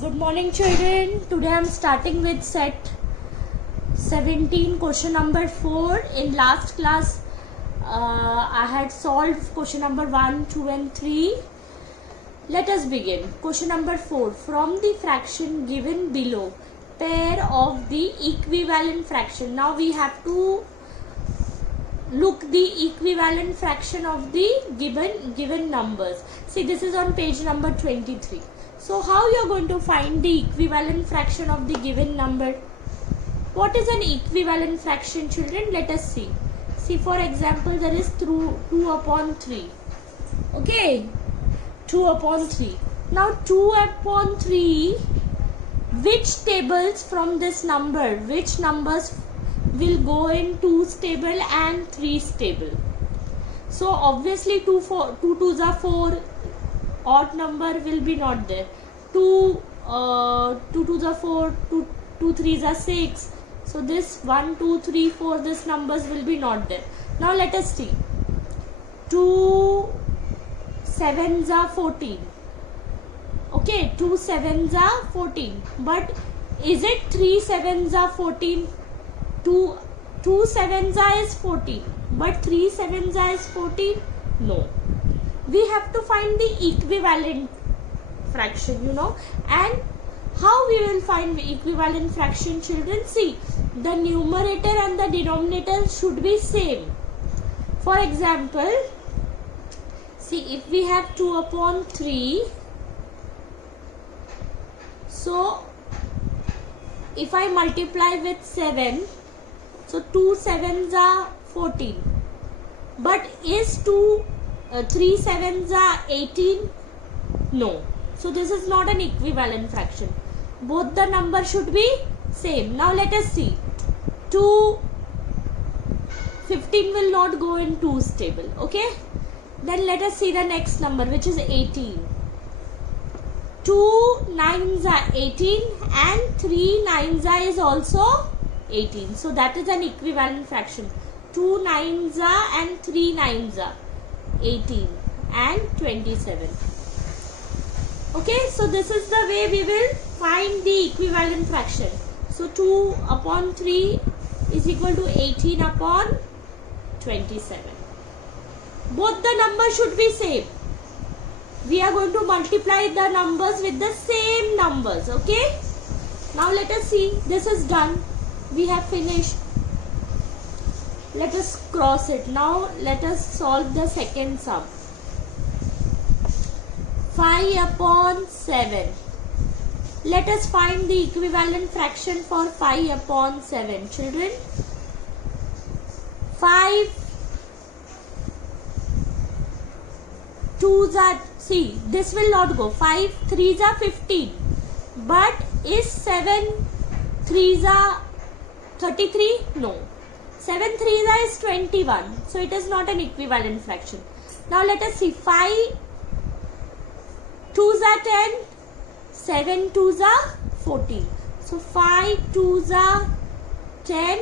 Good morning, children. Today I am starting with set 17, question number 4. In last class, I had solved question number 1, 2 and 3. Let us begin. Question number 4. From the fraction given below, pair of the equivalent fraction. Now we have to look the equivalent fraction of the given numbers. See, this is on page number 23. So how you are going to find the equivalent fraction of the given number? What is an equivalent fraction, children? Let us see. See, for example, there is 2 upon 3. Okay, 2 upon 3. Now 2 upon 3, which tables from this number, which numbers will go in 2's table and 3's table? So obviously 2 2's are 4, odd number will be not there. 2 2's are 4, 2 3's are 6. So this 1 2 3 4, this numbers will be not there. Now let us see. 2 7's are 14. Okay, 2 7's are 14. But is it 3 7's are 14? 2 7's are is 14. But 3 7's are is 14? No. We have to find the equivalent fraction, and how we will find the equivalent fraction, children? See, the numerator and the denominator should be same. For example, see, if we have 2 upon 3, so if I multiply with 7, so 2 7's are 14. But is 3 7's are 18? No. So this is not an equivalent fraction. Both the numbers should be same. Now let us see. 15 will not go in 2's table. Okay. Then let us see the next number, which is 18. 2 9's are 18 and 3 9's are is also 18. So that is an equivalent fraction. 2 9's are and 3 9's are 18 and 27. Okay, so this is the way we will find the equivalent fraction. So 2 upon 3 is equal to 18 upon 27. Both the numbers should be same. We are going to multiply the numbers with the same numbers. Okay. Now let us see. This is done. We have finished. Let us cross it. Now let us solve the second sum. 5 upon 7. Let us find the equivalent fraction for 5 upon 7. Children, 5 2's are, see, this will not go. 5 3's are 15. But is 7 3's are 33? No. 7 3's are is 21. So it is not an equivalent fraction. Now let us see. 5 2's are 10. 7 2's are 14. So 5 2's are 10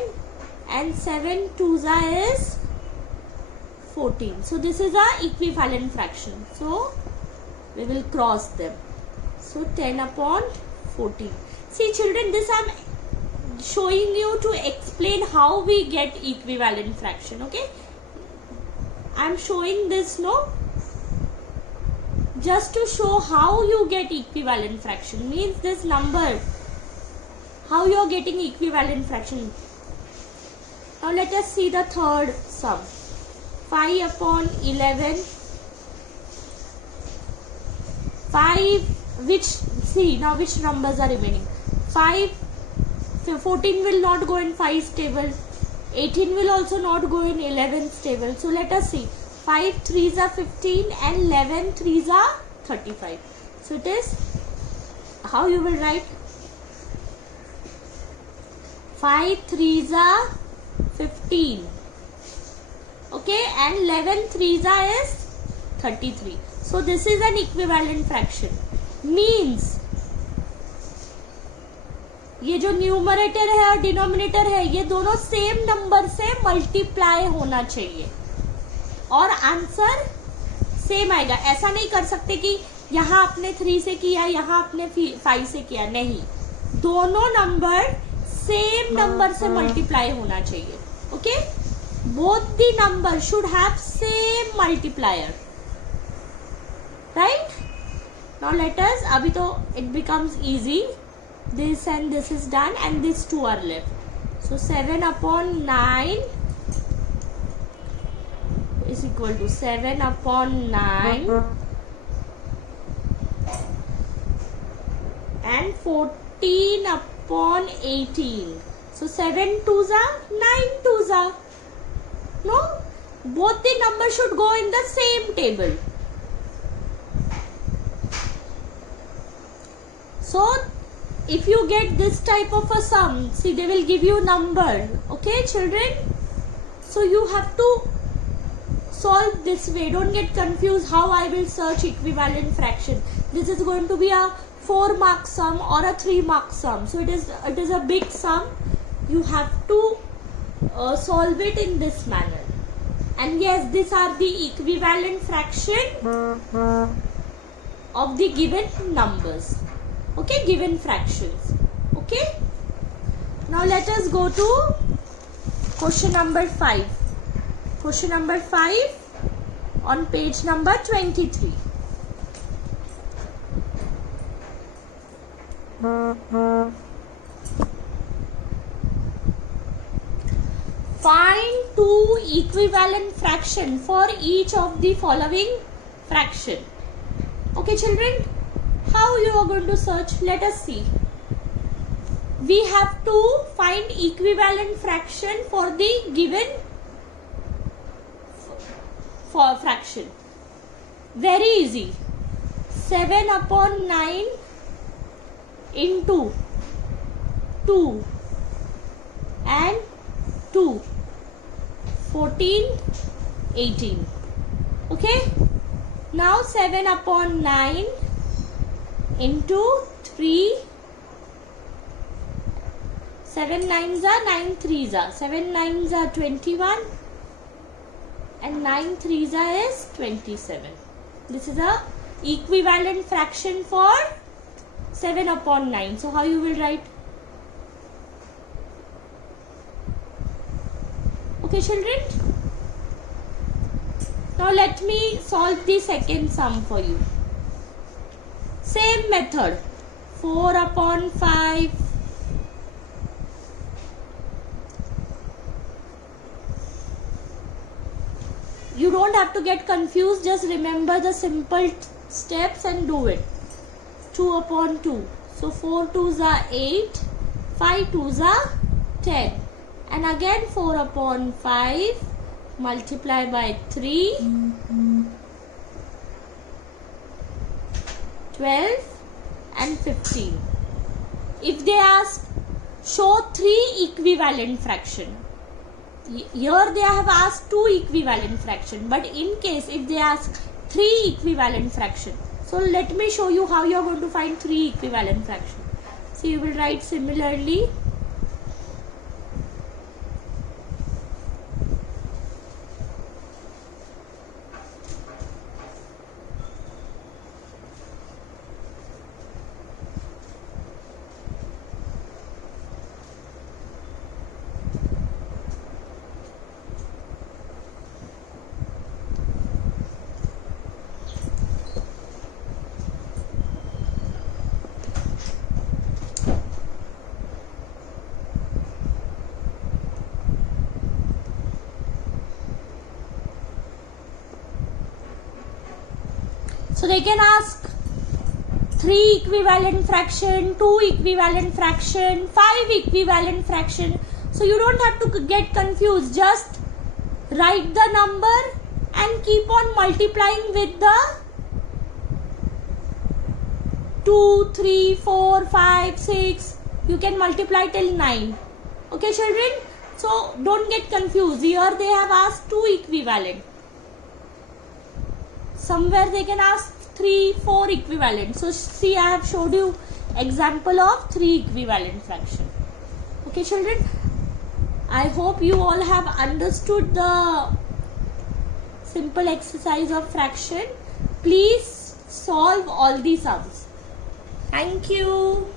and 7 2's are is 14. So this is our equivalent fraction. So we will cross them. So 10 upon 14. See, children, this I am showing you to explain how we get equivalent fraction. Okay, I am showing this just to show how you get equivalent fraction. Means this number, how you are getting equivalent fraction. Now let us see the third sum. 5 upon 11. 5, see now which numbers are remaining. 14 will not go in 5's table. 18 will also not go in 11's table. So let us see. 5 3's are 15 and 11 3's are 35. So it is, how you will write? 5 3's are 15. Okay, and 11 3's are is 33. So this is an equivalent fraction. Means ये जो numerator है और denominator है, ये दोनों same number से multiply होना चाहिए और आंसर सेम आएगा. ऐसा नहीं कर सकते कि यहाँ आपने 3 से किया, यहाँ आपने 5 से किया, नहीं, दोनों नंबर सेम नंबर से मल्टीप्लाई होना चाहिए. Okay, both the number should have same multiplier, right? Now let us, abhi to it becomes easy, this and this is done and these two are left. So 7 upon 9 is equal to 7 upon 9 and 14 upon 18. So 7 twos are 9 twos are. No, both the numbers should go in the same table. So if you get this type of a sum, see, they will give you number. Okay children, so you have to solve this way. Don't get confused how I will search equivalent fraction. This is going to be a 4 mark sum or a 3 mark sum, so it is a big sum. You have to solve it in this manner. And yes, these are the equivalent fraction of the given numbers. Okay, given fractions. Okay, now let us go to question number 5. Question number 5 on page number 23. Find two equivalent fraction for each of the following fraction. Okay children, how you are going to search? Let us see. We have to find equivalent fraction for the given fraction. Very easy. 7 upon 9 into 2 and 2. 14, 18. Okay, now 7 upon 9 into 3. 7 9s are 9 3s are 7 9s are 21 and 9 3s are is 27. This is a equivalent fraction for 7 upon 9. So how you will write? Okay children, now let me solve the second sum for you. Same method, 4 upon 5 you don't have to get confused, just remember the simple steps and do it. 2 upon 2, so 4 2s are 8, 5 2s are 10. And again 4 upon 5 multiply by 3, 12 and 15. If they ask show 3 equivalent fraction, here they have asked 2 equivalent fraction, but in case if they ask 3 equivalent fraction, so let me show you how you are going to find 3 equivalent fraction. So you will write similarly. So they can ask 3 equivalent fraction, 2 equivalent fraction, 5 equivalent fraction. So you don't have to get confused. Just write the number and keep on multiplying with the 2, 3, 4, 5, 6. You can multiply till 9. Okay children? So don't get confused. Here they have asked 2 equivalent. Somewhere they can ask 3, 4 equivalent. So see, I have showed you example of 3 equivalent fraction. Okay children, I hope you all have understood the simple exercise of fraction. Please solve solve all the sums. Thank you.